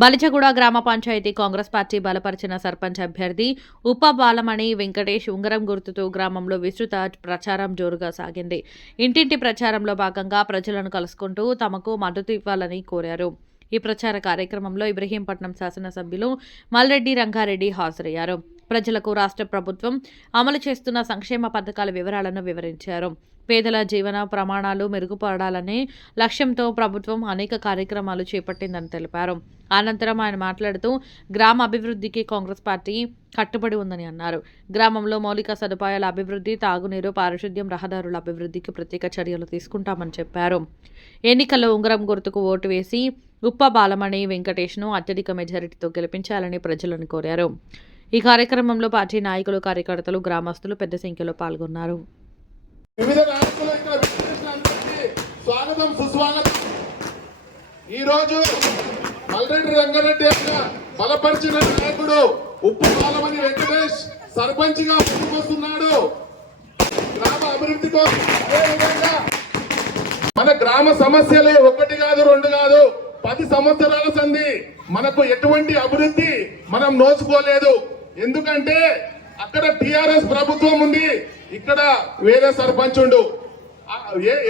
బలిచగూడ గ్రామ పంచాయతీ కాంగ్రెస్ పార్టీ బలపరిచిన సర్పంచ్ అభ్యర్థి ఉప బాలమణి వెంకటేష్ ఉంగరం గుర్తుతో గ్రామంలో విస్తృత ప్రచారం జోరుగా సాగింది. ఇంటింటి ప్రచారంలో భాగంగా ప్రజలను కలుసుకుంటూ తమకు మద్దతు ఇవ్వాలని కోరారు. ఈ ప్రచార కార్యక్రమంలో ఇబ్రహీంపట్నం శాసనసభ్యులు మల్రెడ్డి రంగారెడ్డి హాజరయ్యారు. ప్రజలకు రాష్ట్ర ప్రభుత్వం అమలు చేస్తున్న సంక్షేమ పథకాల వివరాలను వివరించారు. పేదల జీవన ప్రమాణాలు మెరుగుపడాలనే లక్ష్యంతో ప్రభుత్వం అనేక కార్యక్రమాలు చేపట్టిందని తెలిపారు. అనంతరం ఆయన మాట్లాడుతూ గ్రామ అభివృద్ధికి కాంగ్రెస్ పార్టీ కట్టుబడి ఉందని అన్నారు. గ్రామంలో మౌలిక సదుపాయాల అభివృద్ధి తాగునీరు పారిశుద్ధ్యం రహదారుల అభివృద్ధికి ప్రత్యేక చర్యలు తీసుకుంటామని చెప్పారు. ఎన్నికల్లో ఉంగరం గుర్తుకు ఓటు వేసి ఉప్ప బాలమణి వెంకటేష్ను అత్యధిక మెజారిటీతో గెలిపించాలని ప్రజలను కోరారు. ఈ కార్యక్రమంలో పార్టీ నాయకులు కార్యకర్తలు గ్రామస్తులు పెద్ద సంఖ్యలో పాల్గొన్నారు. వివిధ స్వాగతం సుస్వాగతం. ఈరోజు మల్రెడ్డి రంగారెడ్డి యొక్క బలపరిచిన నాయకుడు ఉప్పు పాలమని వెంకటేష్ సర్పంచ్గా ముందుకొస్తున్నాడు గ్రామ అభివృద్ధి కోసం మన గ్రామ సమస్యలు ఒకటి కాదు రెండు కాదు పది సంవత్సరాల సంధి మనకు ఎటువంటి అభివృద్ధి మనం నోచుకోలేదు. ఎందుకంటే అక్కడ టిఆర్ఎస్ ప్రభుత్వం ఉంది ఇక్కడ వేరే సర్పంచ్ ఉండు.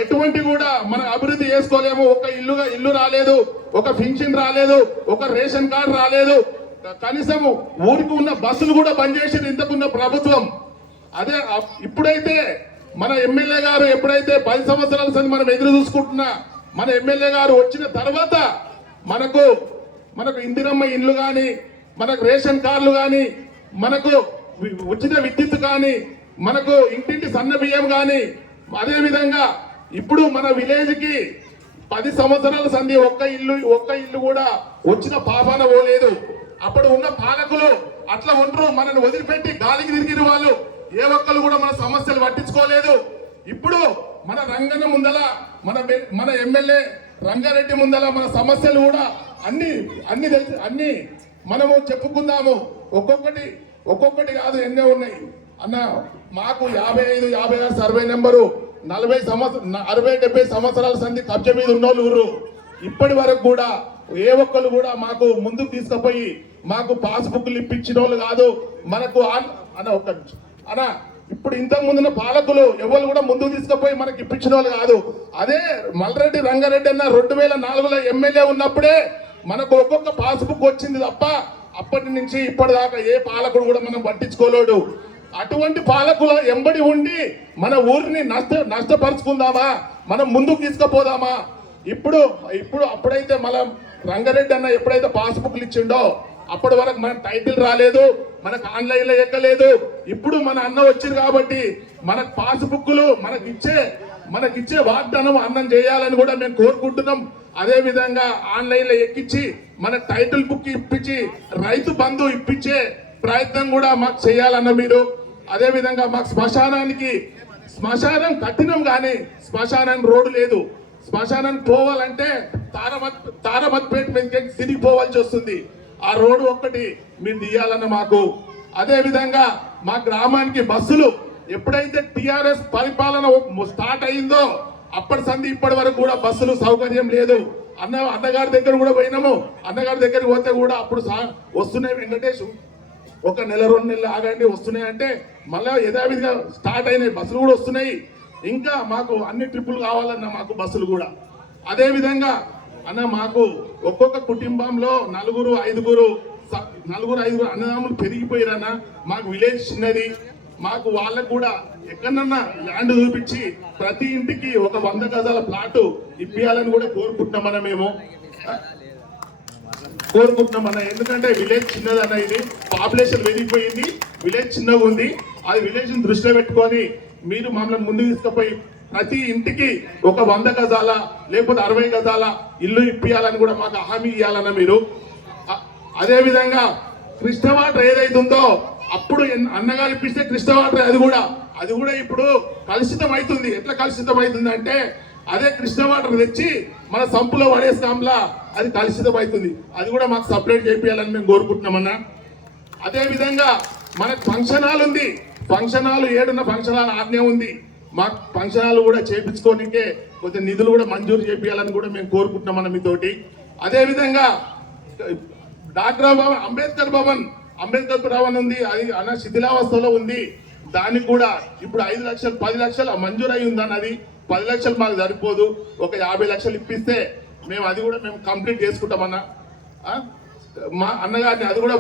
ఎటువంటి కూడా మనం అభివృద్ధి చేసుకోలేము. ఒక ఇల్లుగా ఇల్లు రాలేదు ఒక పింఛన్ రాలేదు ఒక రేషన్ కార్డు రాలేదు. కనీసం ఊరికి ఉన్న బస్సులు కూడా బంద్ చేసింది ఇంతకున్న ప్రభుత్వం. అదే అప్- ఇప్పుడైతే మన ఎమ్మెల్యే గారు ఎప్పుడైతే పది సంవత్సరాల సంది మనం ఎదురు చూసుకుంటున్నా మన ఎమ్మెల్యే గారు వచ్చిన తర్వాత మనకు మనకు ఇందిరమ్మ ఇండ్లు కానీ మనకు రేషన్ కార్డులు కానీ మనకు ఉచిత విద్యుత్ కానీ మనకు ఇంటింటి సన్న బియ్యం కానీ అదే విధంగా ఇప్పుడు మన విలేజ్కి పది సంవత్సరాల సంధి ఒక్క ఇల్లు ఒక్క ఇల్లు కూడా వచ్చిన పాపాన పోలేదు. అప్పుడు ఉన్న పాలకులు అట్లా ఉండరు మనల్ని వదిలిపెట్టి గాలికి తిరిగిన వాళ్ళు. ఏ ఒక్కరు కూడా మన సమస్యలు పట్టించుకోలేదు. ఇప్పుడు మన రంగన ముందల మన మన ఎమ్మెల్యే రంగారెడ్డి ముందల మన సమస్యలు కూడా అన్ని అన్ని అన్ని మనము చెప్పుకుందాము. ఒక్కొక్కటి ఒక్కొక్కటి కాదు ఎన్నో ఉన్నాయి. అన్న మాకు యాభై ఐదు యాభై ఆరు సర్వే నెంబరు నలభై సంవత్సరం అరవై డెబ్బై సంవత్సరాల సంధి కబ్జ మీద ఉన్నోళ్ళు ఊరు ఇప్పటి వరకు కూడా ఏ ఒక్కరు కూడా మాకు ముందుకు తీసుకుపోయి మాకు పాస్బుక్లు ఇప్పించిన వాళ్ళు కాదు. మనకు అన్న ఒక్క అన్న ఇప్పుడు ఇంతకు ముందున్న పాలకులు ఎవరు కూడా ముందుకు తీసుకుపోయి మనకి ఇప్పించిన వాళ్ళు కాదు. అదే మల్రెడ్డి రంగారెడ్డి అన్న రెండు వేల నాలుగులో ఎమ్మెల్యే ఉన్నప్పుడే మనకు ఒక్కొక్క పాస్బుక్ వచ్చింది తప్ప అప్పటి నుంచి ఇప్పటిదాకా ఏ పాలకుడు కూడా మనం పట్టించుకోలేడు. అటువంటి పాలకుల ఎంబడి ఉండి మన ఊరిని నష్ట నష్టపరుచుకుందామా? మనం ముందుకు తీసుకుపోదామా? ఇప్పుడు ఇప్పుడు అప్పుడైతే మన రంగారెడ్డి అన్న ఎప్పుడైతే పాస్బుక్లు ఇచ్చిండో అప్పటి వరకు మన టైటిల్ రాలేదు మనకు ఆన్లైన్లో ఎక్కలేదు. ఇప్పుడు మన అన్న వచ్చింది కాబట్టి మనకు పాస్బుక్లు మనకి ఇచ్చే మనకి ఇచ్చే వాగ్దానం అన్నం చేయాలని కూడా మేము కోరుకుంటున్నాం. అదే విధంగా ఆన్లైన్లో ఎక్కించి మన టైటిల్ బుక్ ఇప్పించి రైతు బంధు ఇప్పించే ప్రయత్నం కూడా మాకు చేయాలన్న మీరు. అదే విధంగా మాకు శ్మశానానికి శ్మశానం కఠినం కానీ శ్మశానానికి రోడ్డు లేదు. శ్మశానానికి పోవాలంటే తారమత్ తారమత్పేట మీదకి తిరిగి పోవాల్సి వస్తుంది. ఆ రోడ్డు ఒక్కటి మీరు తీయాలన్న మాకు. అదే విధంగా మా గ్రామానికి బస్సులు ఎప్పుడైతే టిఆర్ఎస్ పరిపాలన స్టార్ట్ అయిందో అప్పటి సంది ఇప్పటి వరకు కూడా బస్సులు సౌకర్యం లేదు. అన్న అన్నగారి దగ్గర కూడా పోయినాము. అన్నగారి దగ్గరికి పోతే కూడా అప్పుడు సా- వస్తున్నాయి వెంకటేష్. ఒక నెల రెండు నెలలు ఆగండి వస్తున్నాయి అంటే మళ్ళా యథావిధిగా స్టార్ట్ అయినాయి బస్సులు కూడా వస్తున్నాయి. ఇంకా మాకు అన్ని ట్రిప్పులు కావాలన్న మాకు బస్సులు కూడా. అదే విధంగా అన్న మాకు ఒక్కొక్క కుటుంబంలో నలుగురు ఐదుగురు స- నలుగురు ఐదుగురు అన్నదమ్ములు పెరిగిపోయారన్న. మాకు విలేజ్ చిన్నది. మాకు వాళ్ళకు కూడా ఎక్కడన్నా ల్యాండ్ చూపించి ప్రతి ఇంటికి ఒక వంద గజాల ప్లాట్ ఇప్పియాలని కూడా కోరుకుంటున్నామన్న మేము. కోరుకుంటున్నామన్న. ఎందుకంటే విలేజ్ చిన్నదన్న ఇది. పాపులేషన్ పెరిగిపోయింది. విలేజ్ చిన్నగా ఉంది. అది విలేజ్ దృష్టిలో పెట్టుకొని మీరు మమ్మల్ని ముందుకు తీసుకుపోయి ప్రతి ఇంటికి ఒక వంద గజాల లేకపోతే అరవై గజాల ఇల్లు ఇప్పియాలని కూడా మాకు హామీ ఇవ్వాలన్న మీరు. అదేవిధంగా అదే విధంగా అప్పుడు ఎన్- అన్నగారు ఇప్పిస్తే కృష్ణ వాటర్ అది కూడా. అది కూడా ఇప్పుడు కలుషితం అవుతుంది ఎట్లా కలుషితం అవుతుంది అంటే అదే కృష్ణ వాటర్ తెచ్చి మన సంపులో పడేస్తాంలా అది కలుషితం అవుతుంది అది కూడా మాకు సపరేట్ చేయాలని మేము కోరుకుంటున్నామన్నా. అదే విధంగా మనకు ఫంక్షన్ హాల్ ఉంది. ఫంక్షన్ హాల్ ఏడున్న ఫంక్షన్ హాల్ ఆజ్ఞ ఉంది. మాకు ఫంక్షన్ హాల్ కూడా చేయించుకోనికే కొంచెం నిధులు కూడా మంజూరు చేయాలని కూడా మేము కోరుకుంటున్నామన్న మీతోటి. అదేవిధంగా డాక్టర్ భవన్ అంబేద్కర్ భవన్ అంబేద్కర్ భవన్ ఉంది అది అన్న శిథిలావస్థలో ఉంది. దానికి కూడా ఇప్పుడు ఐదు లక్షలు పది లక్షలు మంజూరై ఉందని అది పది లక్షలు మాకు సరిపోదు. ఒక యాభై లక్షలు ఇప్పిస్తే మేము అది కూడా మేము కంప్లీట్ చేసుకుంటామన్నా మా అన్నగారిని అది కూడా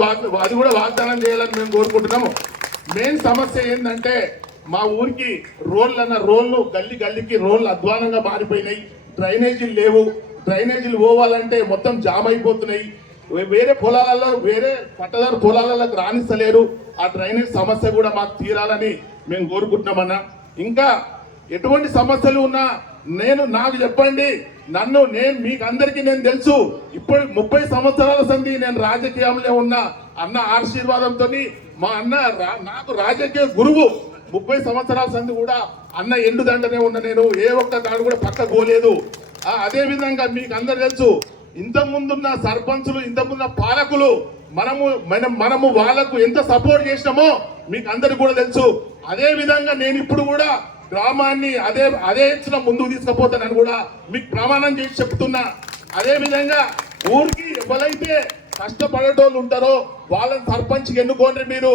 అది కూడా వాగ్దానం చేయాలని మేము కోరుకుంటున్నాము. మెయిన్ సమస్య ఏంటంటే మా ఊరికి రోడ్లు అన్న రోడ్లు గల్లి గల్లికి రోడ్లు అధ్వానంగా మారిపోయినాయి. డ్రైనేజీలు లేవు. డ్రైనేజీలు పోవాలంటే మొత్తం జామ్ అయిపోతున్నాయి. వేరే పొలాలలో వేరే పట్టదారు పొలాలకు రాణిస్తలేరు. ఆ డ్రైనేజ్ సమస్య కూడా మాకు తీరాలని మేము కోరుకుంటున్నామన్నా. ఇంకా ఎటువంటి సమస్యలు ఉన్నా నేను నాకు చెప్పండి. నన్ను నేను మీకు అందరికీ నేను తెలుసు. ఇప్పుడు ముప్పై సంవత్సరాల సంధి నేను రాజకీయంలో ఉన్నా అన్న ఆశీర్వాదంతో మా అన్న రా- నాకు రాజకీయ గురువు. ముప్పై సంవత్సరాల సంధి కూడా అన్న ఎండు దండనే ఉన్న నేను. ఏ ఒక్క దాడు కూడా పక్క పోలేదు. అదే విధంగా మీకు అందరు తెలుసు. ఇంతకుముందున్న సర్పంచులు ఇంతకుముందున్న పాలకులు మనము మనం మనము వాళ్ళకు ఎంత సపోర్ట్ చేసినామో మీకు అందరికి కూడా తెలుసు. అదే విధంగా నేను ఇప్పుడు కూడా గ్రామాన్ని అదే అదే ఇచ్చిన ముందుకు తీసుకుపోతానని కూడా మీకు ప్రమాణం చేసి చెప్తున్నా. అదే విధంగా ఊరికి ఎవరైతే కష్టపడేటోళ్ళు ఉంటారో వాళ్ళని సర్పంచ్ ఎన్నుకోండి మీరు.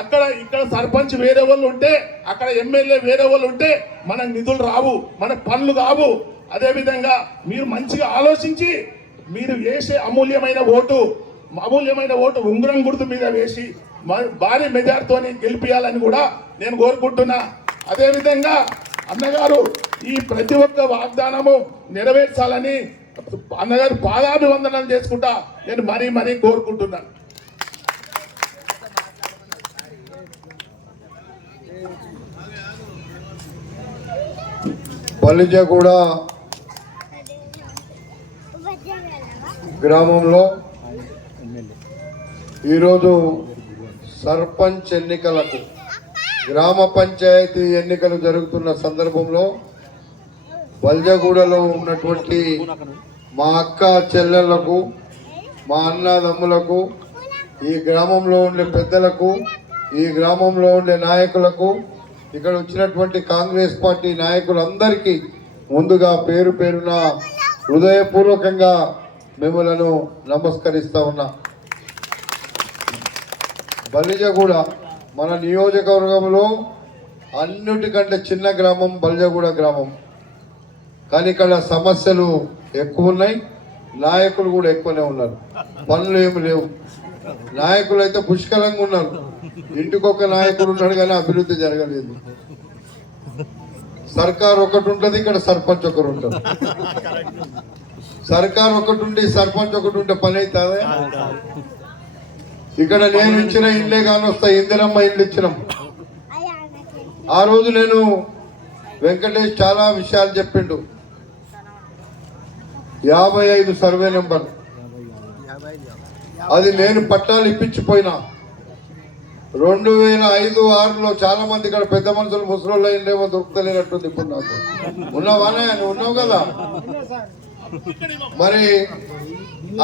అక్కడ ఇక్కడ సర్పంచ్ వేరే వాళ్ళు ఉంటే అక్కడ ఎమ్మెల్యే వేరే వాళ్ళు ఉంటే మనకు నిధులు రావు మన పనులు కావు. అదే విధంగా మీరు మంచిగా ఆలోచించి మీరు వేసే అమూల్యమైన ఓటు అమూల్యమైన ఓటు ఉంగరం గుర్తు మీద వేసి భారీ మెజార్తోని గెలిపించాలని కూడా నేను కోరుకుంటున్నా. అదేవిధంగా అన్నగారు ఈ ప్రతి ఒక్క వాగ్దానము నెరవేర్చాలని అన్నగారు పాదాభివందనలు చేసుకుంటా నేను మరీ మరీ కోరుకుంటున్నాను. పల్లిజగూడ గ్రామంలో ఈరోజు సర్పంచ్ ఎన్నికలకు గ్రామ పంచాయతీ ఎన్నికలు జరుగుతున్న సందర్భంలో బల్జగూడలో ఉన్నటువంటి మా అక్క చెల్లెళ్ళకు మా అన్నదమ్ములకు ఈ గ్రామంలో ఉండే పెద్దలకు ఈ గ్రామంలో ఉండే నాయకులకు ఇక్కడ వచ్చినటువంటి కాంగ్రెస్ పార్టీ నాయకులందరికీ ముందుగా పేరు పేరున హృదయపూర్వకంగా మిమ్మలను నమస్కరిస్తా ఉన్నా. బలిజగూడ మన నియోజకవర్గంలో అన్నిటికంటే చిన్న గ్రామం బలిజగూడ గ్రామం. కానీ ఇక్కడ సమస్యలు ఎక్కువ ఉన్నాయి నాయకులు కూడా ఎక్కువనే ఉన్నారు. పనులు ఏమి లేవు. నాయకులు అయితే పుష్కలంగా ఉన్నారు. ఇంటికొక నాయకుడు ఉన్నాడు కానీ అభివృద్ధి జరగలేదు. సర్కార్ ఒకటి ఉంటుంది ఇక్కడ సర్పంచ్ ఒకరు ఉంటారు. సర్కార్ ఒకటి ఉండి సర్పంచ్ ఒకటి ఉంటే పని అవుతుందా? ఇక్కడ నేను ఇచ్చిన ఇండ్లే కానీ వస్తాయి. ఇందిరమ్మ ఇల్లు ఇచ్చినాం. ఆ రోజు నేను వెంకటేష్ చాలా విషయాలు చెప్పిండు. యాభై ఐదు సర్వే నెంబర్. అది నేను పట్టాలు ఇప్పించిపోయినా. రెండు వేల ఐదు ఆరులో చాలా మంది ఇక్కడ పెద్ద మనుషులు ముసలోళ్ళు అయిందేమో దొరుకుతలేనట్టుంది ఇప్పుడు నాకు. ఉన్నావానే నువ్వు ఉన్నావు కదా? మరి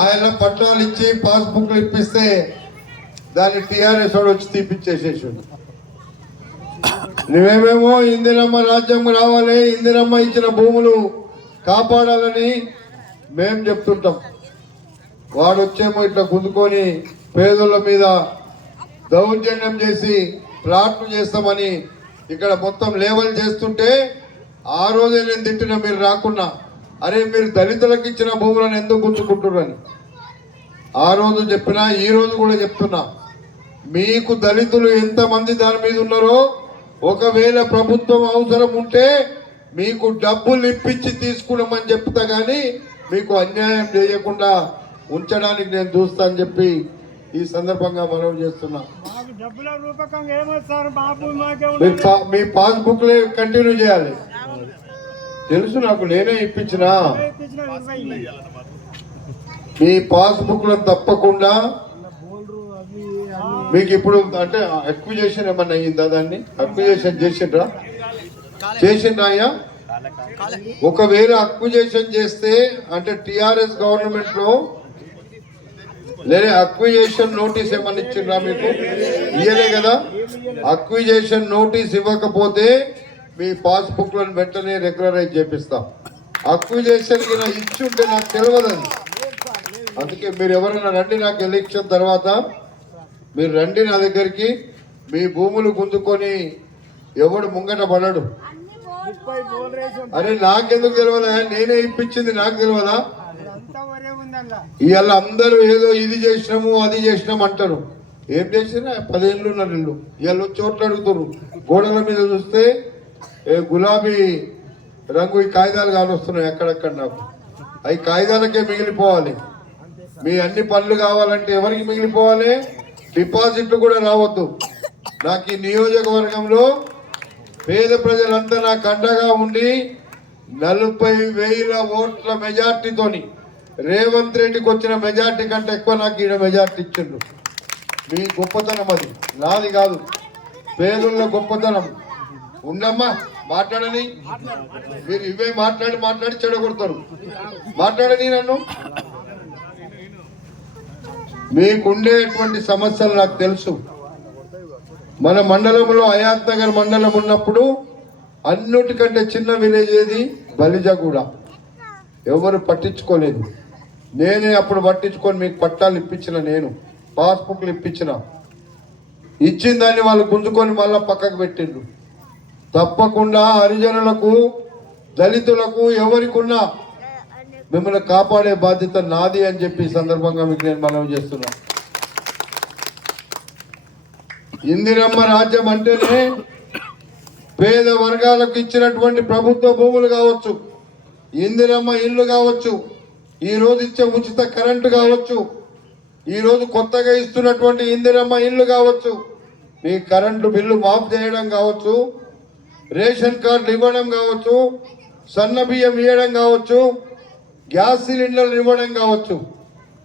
ఆయన పట్టాలు ఇచ్చి పాస్బుక్లు ఇప్పిస్తే దాన్ని టీఆర్ఎస్ వాడు వచ్చి తీపిచ్చేసేసాడు. నువ్వేమేమో ఇందిరమ్మ రాజ్యం రావాలి ఇందిరమ్మ ఇచ్చిన భూములు కాపాడాలని మేం చెప్తుంటాం. వాడు వచ్చేమో ఇట్లా కుదుకొని పేదల మీద దౌర్జన్యం చేసి ప్లాట్లు చేస్తామని ఇక్కడ మొత్తం లేవల్ చేస్తుంటే ఆ రోజే నేను తిట్టిన మీరు రాకున్నా. అరే మీరు దళితులకు ఇచ్చిన భూములను ఎందుకు గుంజుకుంటున్నారని ఆ రోజు చెప్పినా ఈ రోజు కూడా చెప్తున్నా. మీకు దళితులు ఎంతమంది దాని మీద ఉన్నారో ఒకవేళ ప్రభుత్వం అవసరం ఉంటే మీకు డబ్బులు ఇప్పించి తీసుకున్నామని చెప్తా కానీ మీకు అన్యాయం చేయకుండా ఉంచడానికి నేను చూస్తా అని చెప్పి ఈ సందర్భంగా మనవి చేస్తున్నా. మీ పాస్బుక్ కంటిన్యూ చేయాలి. తెలుసు నాకు నేనే ఇప్పించినా. మీ పాస్బుక్లో తప్పకుండా మీకు ఇప్పుడు అంటే అక్విజేషన్ ఏమన్నా అయ్యిందా దాన్ని? అక్విజేషన్ చేసిండ్రా? చేసిండ్రా అయ్యా? ఒకవేళ అక్విజేషన్ చేస్తే అంటే టిఆర్ఎస్ గవర్నమెంట్లో లేదా అక్విజేషన్ నోటీస్ ఏమన్నా ఇచ్చిండ్రా మీకు? ఇయ్యలే కదా. అక్విజేషన్ నోటీస్ ఇవ్వకపోతే మీ పాస్బుక్లను వెంటనే రెగ్యులరైజ్ చేపిస్తాం. అక్విజేషన్కి ఇచ్చి ఉంటే నాకు తెలియదు అది అందుకే మీరు ఎవరైనా రండి నాకు ఎలక్షన్ తర్వాత. మీరు రండి నా దగ్గరికి. మీ భూములు గుంజుకొని ఎవడు ముంగట పడడు. అరే నాకెందుకు తెలియదా నేనే ఇప్పించింది నాకు తెలియదా ఇవాళ అందరూ ఏదో ఇది చేసినాము అది చేసినాము అంటారు. ఏం చేసినా పదేళ్ళు ఉన్నారు ఇల్లు ఇవాళ వచ్చి చోట్ల అడుగుతారు గోడల మీద చూస్తే గులాబీ రంగు ఈ కాగితాలు కానొస్తున్నాయి ఎక్కడెక్కడ నాకు? అవి కాగితాలకే మిగిలిపోవాలి. మీ అన్ని పనులు కావాలంటే ఎవరికి మిగిలిపోవాలి? డిపాజిట్లు కూడా రావద్దు. నాకు ఈ నియోజకవర్గంలో పేద ప్రజలంతా నాకు అండగా ఉండి నలభై వేల ఓట్ల మెజార్టీతోని రేవంత్ రెడ్డికి వచ్చిన మెజార్టీ కంటే ఎక్కువ నాకు ఈడ మెజార్టీ ఇచ్చిండు. మీ గొప్పతనం అది. నాది కాదు. పేదల గొప్పతనం. ఉండమ్మా మాట్లాడని. మీరు ఇవే మాట్లాడి మాట్లాడి చెడగొడతారు. మాట్లాడని నన్ను. మీకుండేటువంటి సమస్యలు నాకు తెలుసు. మన మండలంలో అయాత్ నగర్ మండలం ఉన్నప్పుడు అన్నిటికంటే చిన్న విలేజ్ ఏది? బలిజగూడ ఎవరు పట్టించుకోలేదు. నేనే అప్పుడు పట్టించుకొని మీకు పట్టాలు ఇప్పించిన నేను. పాస్బుక్లు ఇప్పించిన. ఇచ్చిన దాన్ని వాళ్ళు గుంజుకొని మళ్ళా పక్కకు పెట్టిండ్రు. తప్పకుండా హరిజనులకు దళితులకు ఎవరికున్నా మిమ్మల్ని కాపాడే బాధ్యత నాది అని చెప్పి సందర్భంగా మీకు నేను మనవి చేస్తున్నా. ఇందిరమ్మ రాజ్యం అంటేనే పేద వర్గాలకు ఇచ్చినటువంటి ప్రభుత్వ భూములు కావచ్చు ఇందిరమ్మ ఇల్లు కావచ్చు ఈరోజు ఇచ్చే ఉచిత కరెంటు కావచ్చు ఈరోజు కొత్తగా ఇస్తున్నటువంటి ఇందిరమ్మ ఇల్లు కావచ్చు మీ కరెంటు బిల్లు మాఫ్ చేయడం కావచ్చు రేషన్ కార్డులు ఇవ్వడం కావచ్చు సన్న బియ్యం ఇవ్వడం కావచ్చు గ్యాస్ సిలిండర్లు ఇవ్వడం కావచ్చు.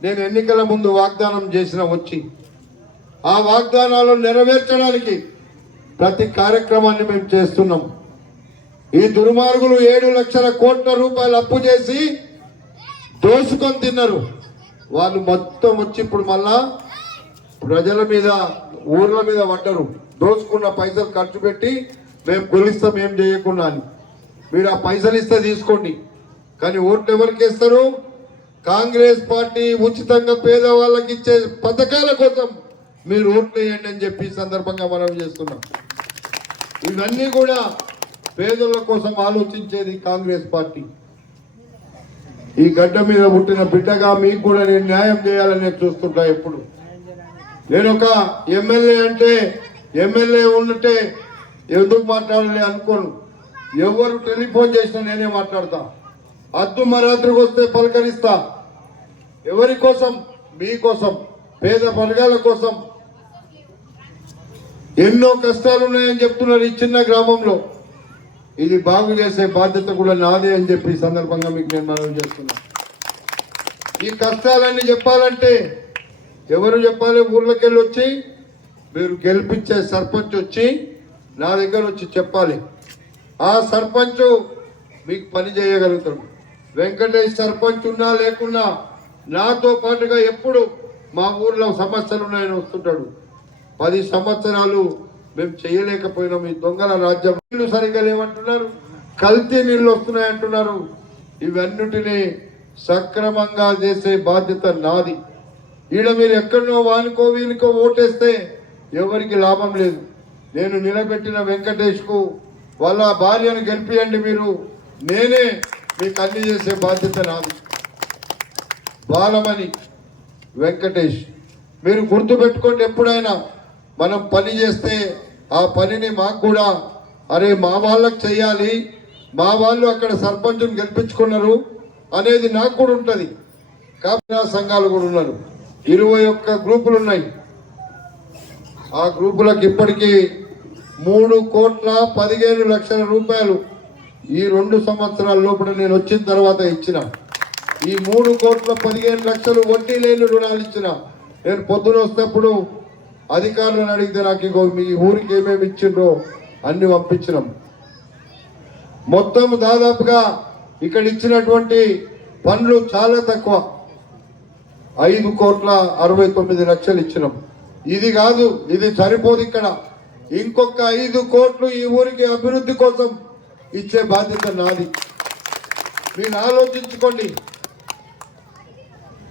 నేను ఎన్నికల ముందు వాగ్దానం చేసిన వచ్చి ఆ వాగ్దానాలు నెరవేర్చడానికి ప్రతి కార్యక్రమాన్ని మేము చేస్తున్నాం. ఈ దుర్మార్గులు ఏడు లక్షల కోట్ల రూపాయలు అప్పు చేసి దోసుకొని తిన్నారు. వాళ్ళు మొత్తం వచ్చి ఇప్పుడు మళ్ళా ప్రజల మీద ఊర్ల మీద పడ్డరు. దోసుకున్న పైసలు ఖర్చు పెట్టి మేము కొలిస్తాం ఏం చేయకుండా అని. మీరు ఆ పైసలు ఇస్తే తీసుకోండి. కానీ ఓట్లు ఎవరికి ఇస్తారు కాంగ్రెస్ పార్టీ ఉచితంగా పేదవాళ్ళకి ఇచ్చే పథకాల కోసం మీరు ఓట్లు వేయండి అని చెప్పి సందర్భంగా మనం చేస్తున్నాం. ఇవన్నీ కూడా పేదల కోసం ఆలోచించేది కాంగ్రెస్ పార్టీ. ఈ గడ్డ మీద పుట్టిన బిడ్డగా మీకు కూడా నేను న్యాయం చేయాలని చూస్తుంటా ఎప్పుడు. నేను ఒక ఎమ్మెల్యే అంటే ఎమ్మెల్యే ఉంటే ఎందుకు మాట్లాడాలి అనుకోను. ఎవరు టెలిఫోన్ చేసినా నేనే మాట్లాడతా. అద్దు మరాత్రికి వస్తే పలకరిస్తా. ఎవరి కోసం? మీకోసం పేద వర్గాల కోసం. ఎన్నో కష్టాలు ఉన్నాయని చెప్తున్నారు ఈ చిన్న గ్రామంలో. ఇది బాగు చేసే బాధ్యత కూడా నాదే అని చెప్పి ఈ సందర్భంగా మీకు నేను మనవి చేస్తున్నా. ఈ కష్టాలన్నీ చెప్పాలంటే ఎవరు చెప్పాలి? ఊర్లోకి వెళ్ళి వచ్చి మీరు గెలిపించే సర్పంచ్ వచ్చి నా దగ్గర వచ్చి చెప్పాలి. ఆ సర్పంచ్ మీకు పని చేయగలుగుతాడు. వెంకటేష్ సర్పంచ్ ఉన్నా లేకున్నా నాతో పాటుగా ఎప్పుడు మా ఊర్లో సమస్యలు ఉన్నాయని వస్తుంటాడు. పది సంవత్సరాలు మేము చేయలేకపోయినాం. ఈ దొంగల రాజ్యం. నీళ్ళు సరిగ్గా లేవంటున్నారు. కల్తీ నీళ్ళు వస్తున్నాయి అంటున్నారు. సక్రమంగా చేసే బాధ్యత నాది. ఈడ మీరు ఎక్కడో వానికో వీనికో ఓటేస్తే ఎవరికి లాభం లేదు. నేను నిలబెట్టిన వెంకటేష్కు వాళ్ళ భార్యను గెలిపియండి మీరు. నేనే మీకు అన్ని చేసే బాధ్యత నాది. బాలమణి వెంకటేష్ మీరు గుర్తుపెట్టుకోండి ఎప్పుడైనా మనం పని చేస్తే ఆ పనిని మాకు కూడా అరే మా వాళ్ళకి చేయాలి మా వాళ్ళు అక్కడ సర్పంచ్ని గెలిపించుకున్నారు అనేది నాకు కూడా ఉంటుంది. కాబట్టి సంఘాలు కూడా ఉన్నారు. ఇరవై ఒక్క గ్రూపులు ఉన్నాయి. ఆ గ్రూపులకు ఇప్పటికీ మూడు కోట్ల పదిహేను లక్షల రూపాయలు ఈ రెండు సంవత్సరాల లోపల నేను వచ్చిన తర్వాత ఇచ్చిన. ఈ మూడు కోట్ల పదిహేను లక్షలు వడ్డీ లేని రుణాలు ఇచ్చిన. నేను పొద్దున వస్తేప్పుడు అధికారులను అడిగితే నాకు ఇగో మీ ఊరికి ఏమేమి ఇచ్చిండ్రో అన్ని పంపించినాం. మొత్తం దాదాపుగా ఇక్కడ ఇచ్చినటువంటి పనులు చాలా తక్కువ. ఐదు కోట్ల అరవై తొమ్మిది లక్షలు ఇచ్చినాం. ఇది కాదు ఇది సరిపోదు ఇక్కడ. ఇంకొక ఐదు కోట్లు ఈ ఊరికి అభివృద్ధి కోసం ఇచ్చే బాధ్యత నాది. మీరు ఆలోచించుకోండి.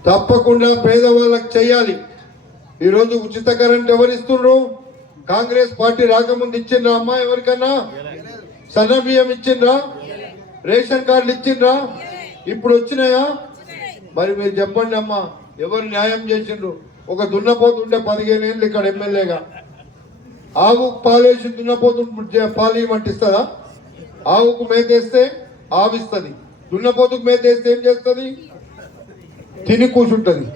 తప్పకుండా పేదవాళ్ళకి చేయాలి. ఈరోజు ఉచిత కరెంట్ ఎవరు కాంగ్రెస్ పార్టీ రాకముందు ఇచ్చిండ్రా అమ్మా ఎవరికన్నా? సన్న బియ్యం ఇచ్చిండ్రా? రేషన్ కార్డులు ఇచ్చిండ్రా? ఇప్పుడు వచ్చినాయా? మరి మీరు చెప్పండి అమ్మా ఎవరు న్యాయం చేసిండ్రు? ఒక దున్నపోతుంటే పదిహేను ఏళ్ళు ఇక్కడ ఎమ్మెల్యేగా. ఆవు పాలేసి దున్నపోతు పాలు ఇవ్వమంటిస్తుందా ఆవుకు మేతేస్తే ఆవిస్తుంది. దున్నపోతుకు మేతేస్తే ఏం చేస్తుంది? తిని కూర్చుంటుంది.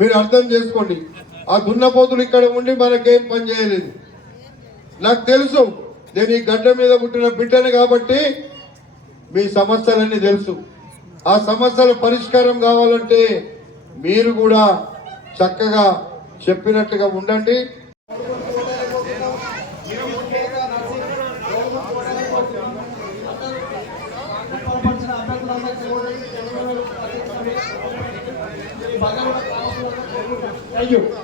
మీరు అర్థం చేసుకోండి. ఆ దున్నపోతులు ఇక్కడ ఉండి మనకేం పని చేయలేదు. నాకు తెలుసు నేను ఈ గడ్డ మీద పుట్టిన బిడ్డని కాబట్టి మీ సమస్యలన్నీ తెలుసు. ఆ సమస్యల పరిష్కారం కావాలంటే మీరు కూడా చక్కగా చెప్పినట్టుగా ఉండండి. అందరికీ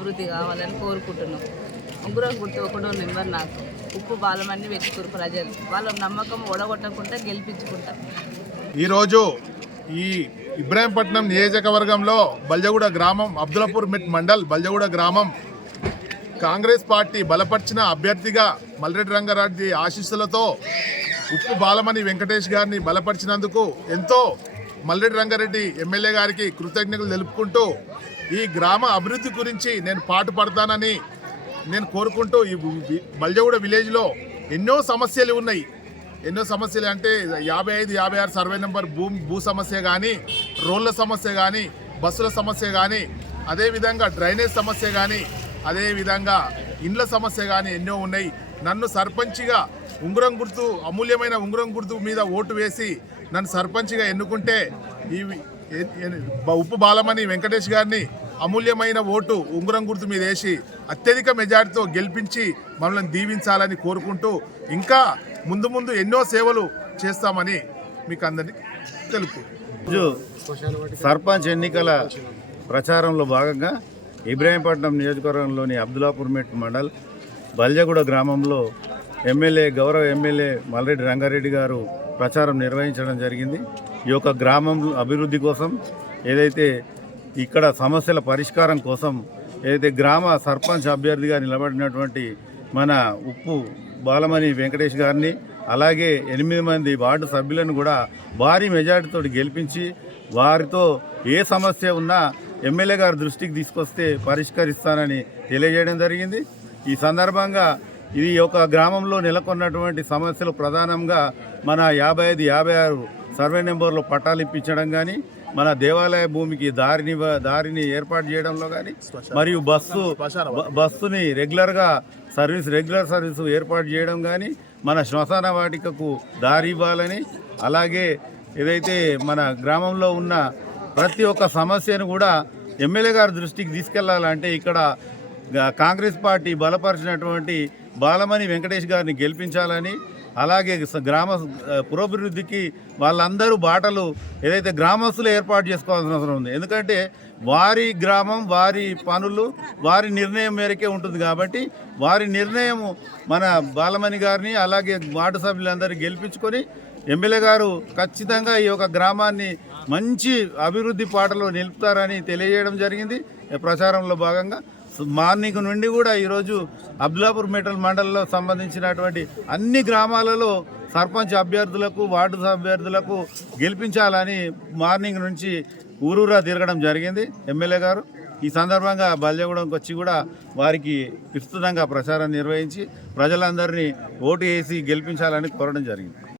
అభివృద్ధి కావాలని కోరుకుంటున్నాం. ముగ్గురం గుర్తు ఒకటో నెంబర్ నాకు. ఉప్పు బాలమని వెతుకురు ప్రజలు. వాళ్ళ నమ్మకం ఓడగొట్టకుండా గెలిపించుకుంటాం. ఈరోజు ఈ ఇబ్రాహీంపట్నం నియోజకవర్గంలో బల్జగూడ గ్రామం అబ్దులపూర్ మిట్ మండల్ బల్జగూడ గ్రామం. కాంగ్రెస్ పార్టీ బలపరిచిన అభ్యర్థిగా మల్లెడ్డి రంగారెడ్డి ఆశీస్సులతో ఉప్పు బాలమణి వెంకటేష్ గారిని బలపరిచినందుకు ఎంతో మల్లెడ్డి రంగారెడ్డి ఎమ్మెల్యే గారికి కృతజ్ఞతలు తెలుపుకుంటూ ఈ గ్రామ అభివృద్ధి గురించి నేను పాటు పడతానని నేను కోరుకుంటూ ఈ బల్జగూడ విలేజ్లో ఎన్నో సమస్యలు ఉన్నాయి. ఎన్నో సమస్యలు అంటే యాభై ఐదు యాభై ఆరు సర్వే నెంబర్ భూ భూ సమస్య కానీ రోడ్ల సమస్య కానీ బస్సుల సమస్య కానీ అదేవిధంగా డ్రైనేజ్ సమస్య కానీ అదేవిధంగా ఇండ్ల సమస్య కానీ ఎన్నో ఉన్నాయి. నన్ను సర్పంచిగా ఉంగరం గుర్తు అమూల్యమైన ఉంగరం గుర్తు మీద ఓటు వేసి నన్ను సర్పంచిగా ఎన్నుకుంటే ఈ ఉప్పు బాలమణి వెంకటేష్ గారిని అమూల్యమైన ఓటు ఉంగరం గుర్తు మీద వేసి అత్యధిక మెజార్టీతో గెలిపించి మనల్ని దీవించాలని కోరుకుంటూ ఇంకా ముందు ముందు ఎన్నో సేవలు చేస్తామని మీకు అందరికీ తెలుపు. సర్పంచ్ ఎన్నికల ప్రచారంలో భాగంగా ఇబ్రాహీంపట్నం నియోజకవర్గంలోని అబ్దుల్లాపూర్మెట్ మండల్ బల్జగూడ గ్రామంలో ఎమ్మెల్యే గౌరవ ఎమ్మెల్యే మల్రెడ్డి రంగారెడ్డి గారు ప్రచారం నిర్వహించడం జరిగింది. ఈ యొక్క గ్రామం అభివృద్ధి కోసం ఏదైతే ఇక్కడ సమస్యల పరిష్కారం కోసం ఏదైతే గ్రామ సర్పంచ్ అభ్యర్థిగా నిలబడినటువంటి మన ఉప్పు బాలమణి వెంకటేష్ గారిని అలాగే ఎనిమిది మంది వార్డు సభ్యులను కూడా భారీ మెజార్టీతో గెలిపించి వారితో ఏ సమస్య ఉన్నా ఎమ్మెల్యే గారి దృష్టికి తీసుకొస్తే పరిష్కరిస్తానని తెలియజేయడం జరిగింది. ఈ సందర్భంగా ఈ యొక్క గ్రామంలో నెలకొన్నటువంటి సమస్యలు ప్రధానంగా మన యాభై ఐదు యాభై ఆరు సర్వే నెంబర్లో పట్టాలు ఇప్పించడం కానీ మన దేవాలయ భూమికి దారిని దారిని ఏర్పాటు చేయడంలో కానీ మరియు బస్సు బస్సుని రెగ్యులర్గా సర్వీస్ రెగ్యులర్ సర్వీస్ ఏర్పాటు చేయడం కానీ మన శ్మశాన వాటికకు దారి ఇవ్వాలని అలాగే ఏదైతే మన గ్రామంలో ఉన్న ప్రతి ఒక్క సమస్యను కూడా ఎమ్మెల్యే గారి దృష్టికి తీసుకెళ్ళాలంటే ఇక్కడ కాంగ్రెస్ పార్టీ బలపరిచినటువంటి బాలమణి వెంకటేష్ గారిని గెలిపించాలని అలాగే గ్రామ పురోభివృద్ధికి వాళ్ళందరూ బాటలు ఏదైతే గ్రామస్తులు ఏర్పాటు చేసుకోవాల్సిన అవసరం ఉంది. ఎందుకంటే వారి గ్రామం వారి పనులు వారి నిర్ణయం మేరకే ఉంటుంది కాబట్టి వారి నిర్ణయం మన బాలమణి గారిని అలాగే వార్డు సభ్యులందరినీ గెలిపించుకొని ఎమ్మెల్యే గారు ఖచ్చితంగా ఈ యొక్క గ్రామాన్ని మంచి అభివృద్ధి పాటలో నిలుపుతారని తెలియజేయడం జరిగింది. ఈ ప్రచారంలో భాగంగా మార్నింగ్ నుండి కూడా ఈరోజు అబ్దులాపూర్ మెటల్ మండలంలో సంబంధించినటువంటి అన్ని గ్రామాలలో సర్పంచ్ అభ్యర్థులకు వార్డు అభ్యర్థులకు గెలిపించాలని మార్నింగ్ నుంచి ఊరూరా తిరగడం జరిగింది. ఎమ్మెల్యే గారు ఈ సందర్భంగా బల్యగూడెంకి వచ్చి కూడా వారికి విస్తృతంగా ప్రచారం నిర్వహించి ప్రజలందరినీ ఓటు వేసి గెలిపించాలని కోరడం జరిగింది.